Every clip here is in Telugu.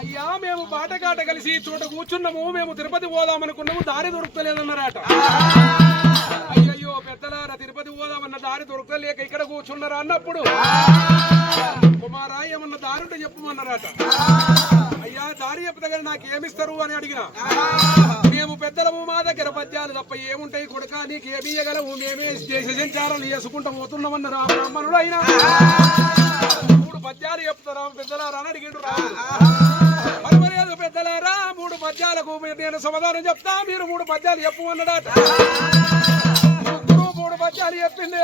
అయ్యా మేము బాటకాట కలిసి చోట కూర్చున్నాము, మేము తిరుపతి పోదామనుకున్నాము, దారి దొరుకుతలేదన్నారట. అయ్యయ్యో పెద్దలారా, తిరుపతి పోదామన్న దారి దొరకలేక ఇక్కడ కూర్చున్నారా అన్నప్పుడు కుమారా ఏమన్నా దారి ఉంటే చెప్పమన్నారట. అయ్యా దారి చెప్తే కానీ నాకేమిస్తారు అని అడిగిన. మేము పెద్దలము, మా దగ్గర పద్యాలు తప్ప ఏముంటాయి కొడుక, నీకేమి ఇయ్యగలవు, మేమే దేశ సంచారాలు చేసుకుంటూ పోతున్నామన్నారు. ఆ బ్రాహ్మణుడు అయినా 3 పద్యాలు చెప్తారా పెద్దలారా అని అడిగిండు. పర్వాలేదు పెద్దలారా, 3 పద్యాలకు నేను సమాధానం చెప్తా, మీరు 3 పద్యాలు చెప్పమన్నాడట. 3 పద్యాలు చెప్పింది.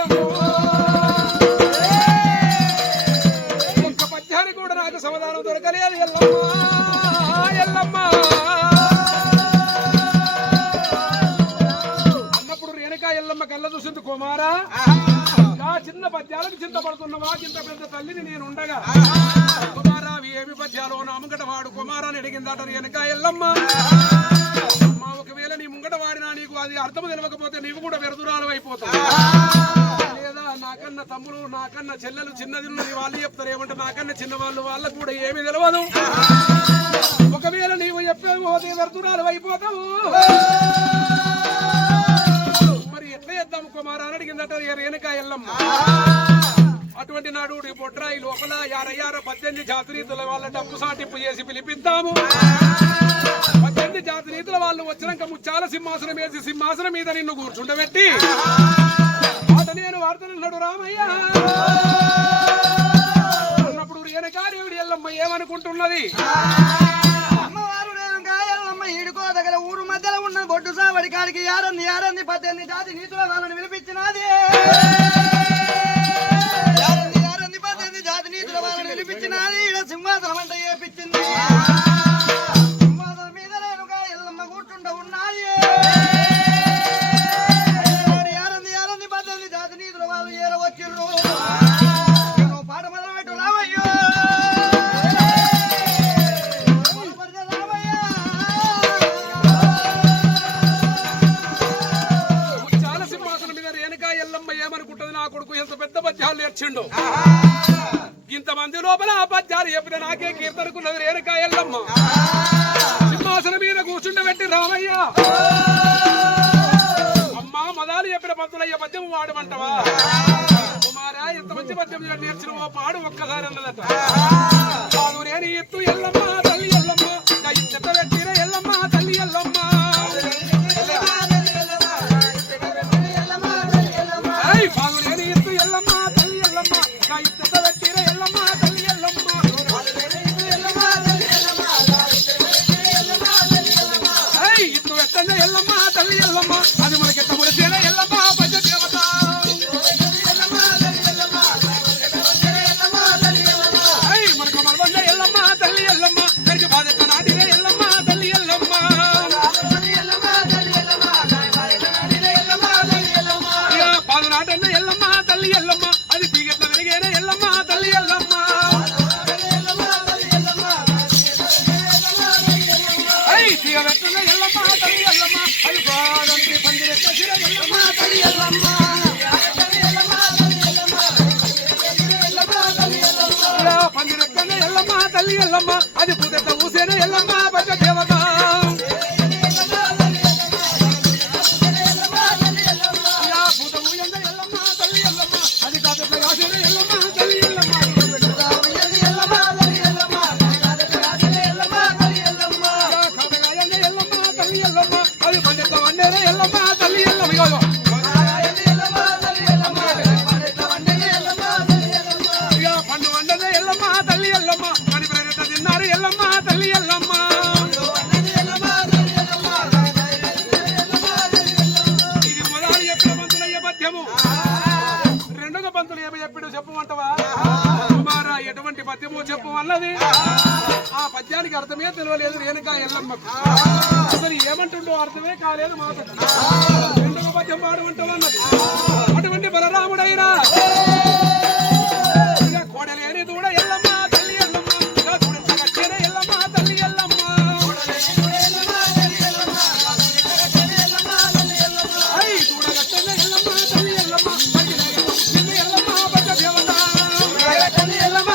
ఒక్క పద్యానికి కూడా నాకు సమాధానం దొరకలేదు. ఎల్లమ్మ అన్నప్పుడు రేణుకా ఎల్లమ్మ కళ్ళ చూసింది. కుమారా చిన్న పద్యాలకు చింతపడుతున్నవా, చింత పెద్ద తల్లిని నేను ఉండగా కుమారా ఏమి పద్యాలు నా ముంగట వాడు కుమారా అని అడిగిందట రేణుకా ఎల్లమ్మ. ఒకవేళ నీ ముంగట వాడినా నీకు అది అర్థం తెలియకపోతే నీవు కూడా వెరదురాలు అయిపోతావు. లేదా నాకన్నా తమ్ముడు, నాకన్నా చెల్లెలు చిన్నది వాళ్ళు చెప్తారు ఏమంటే నాకన్నా చిన్నవాళ్ళు, వాళ్ళకు కూడా ఏమి తెలియదు. ఒకవేళ నీవు చెప్పేది పోతే వెరదురాలు అయిపోతావు. మరి ఎట్లా చేద్దాం కుమారా అని అడిగిందట రేణుకా ఎల్లమ్మ. అటువంటి నాడు బొడ్రాయి లోపల 18 జాతిరీతుల వాళ్ళ డబ్బు సాటింపు చేసి పిలిపిద్దాము. 18 జాతిరీతుల వాళ్ళు వచ్చినాక ముచ్చాల సింహాసనం వేసి సింహాసనం మీద నిన్ను కూర్చుండబెట్టి ఆట నేను వార్తనన్నాడు రామయ్య అన్నప్పుడు రేణుకాదేవి ఎల్లమ్మ ఏమనుకుంటున్నది? అమ్మవారు రేణుకా ఎల్లమ్మ ఈడుకో దగ్గర ఊరు మధ్యలో ఉన్న బొడ్డు సావడి కాడికి 18 జాతి నీతుల వాళ్ళని పిలిపించినది. వినిపించినది సింహాసనం అంటే చేపించింది. సింహాసనం మీద రేణుకా ఎల్లమ్మ కూర్చుంటూ ఉన్నాయి. 18 జాతి నీతుల వాళ్ళు ఏరవచ్చిర్రు. పాట మొదలు పెట్టు రామయ్యో. చాలా సింహాసనం మీద రేణుకా ఎల్లమ్మ ఏమనుకుంటది? నా కొడుకు ఎంత పెద్ద పద్యాలు నేర్చిండు, ఇంతమంది లోపల ఆ పద్యాలు చెప్పిన నాకే కీర్తనుకున్నది రేణుకా ఎల్లమ్మ. సింహాసనం మీద కూర్చుండబెట్టి రామయ్య అమ్మా మదాలు చెప్పిన పంతులయ్య పద్యం వాడమంటవా? కుమారా ఎంత మంచి పద్యం నేర్చిన ఓ పాడు ఒక్కసారి అన్నదట. రేణి ఎత్తు ఎల్లమ్మ తల్లి ఎల్లమ్మ, చెత్త పెట్టిన ఎల్లమ్మ తల్లి ఎల్లమ్మ, పాగురేణి ఎత్తు ఎల్లమ్మ తల్లి ఎల్లమ్మ, చెత్త పెట్టిన ఎల్లమ్మ తల్లి ఎల్లమ్మ, ఇత్తు ఎత్తన్న ఎల్లమ్మ తల్లి ఎల్లమ్మ, అది మనకెత్త మురిసిన ఎల్లమ్మ పంచ దేవత, మనకు మరవన్న ఎల్లమ్మ తల్లి ఎల్లమ్మ, దానికి బాధ్యత నాటిన ఎల్లమ్మ తల్లి ఎల్లమ్మ, పాదు నాటన్న ఎల్లమ్మ తల్లి ఎల్లమ్మ, అది తీగట్ల వెలిగేన ఎల్లమ్మ తల్లి ఎల్లమ్మ, తీగ వెట్టున్న ఎల్లమ్మ తల్లి ఎల్లమ్మ, అది బాగంటి పందిరెట్టిన ఎల్లమ్మ తల్లి ఎల్లమ్మ, పందిరెట్టిన ఎల్లమ్మ తల్లి ఎల్లమ్మ, అది పుదెట్ల ఊసేన ఎల్లమ్మ పంచ దేవత, అది కాదట్ల కాసిన ఎల్లమ్మ తల్లి ఎల్లమ్మ, అది పండిత వండేనే ఎల్లమ్మ తల్లి ఎల్లమ్మ, పండు వండనే ఎల్లమ్మ తల్లి ఎల్లమ్మ, పని ప్రేరట తిన్నారు ఎల్లమ్మ తల్లి ఎల్లమ్మ, ఇది మొదలు చెప్పిన పంతులయ్య పద్యము. రెండవ పంతులు ఏమి చెప్పాడు చెప్పమంటవా? కుమారా ఎటువంటి పద్యము చెప్పు అన్నది. ఆ పద్యానికి అర్థమే తెలియలేదు రేణుకా ఎల్లమ్మకు. అసలు ఏమంటుండో అర్థమే కాలేదు మాట. రెండవ పద్యం పాడమంటావన్నది. అటువంటి బలరాముడైనా కోడలేని దూడ ఎల్లమ్మ తల్లి ఎల్లమ్మ, ఎల్లమ్మ తల్లి ఎల్లమ్మ, దూడగట్టన ఎల్లమ్మ తల్లి ఎల్లమ్మ, ఎల్లమ్మ పచ్చ దేవత, ఎల్లమ్మ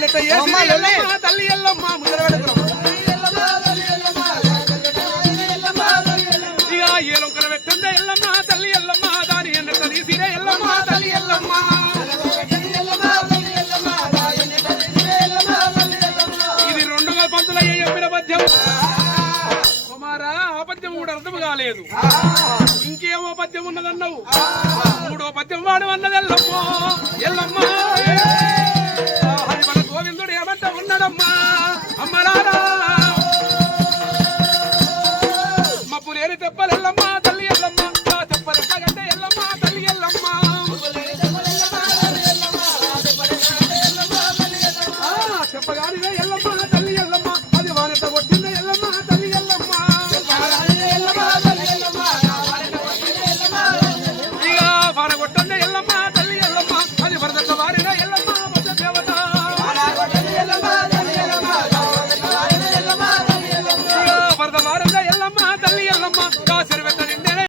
మళ్ళీ తల్లి ఎల్లమ్మ ముద్ర పెడుతున్నాం ఇక ఏలొంకర పెట్టిందే ఎల్లమ్మ తల్లి ఎల్లమ్మ దాని ఎన్న తీసిరే ఎల్లమ్మ తల్లి ఎల్లమ్మ ఇది రెండుగా పంతులయ్య చెప్పిన పద్యం కుమారా ఆ పద్యం కూడా అర్థం కాలేదు ఇంకేమో పద్యం ఉన్నదన్నావు మూడో పద్యం వాడు అన్నది ఎల్లమ్మ ఎల్లమ్మ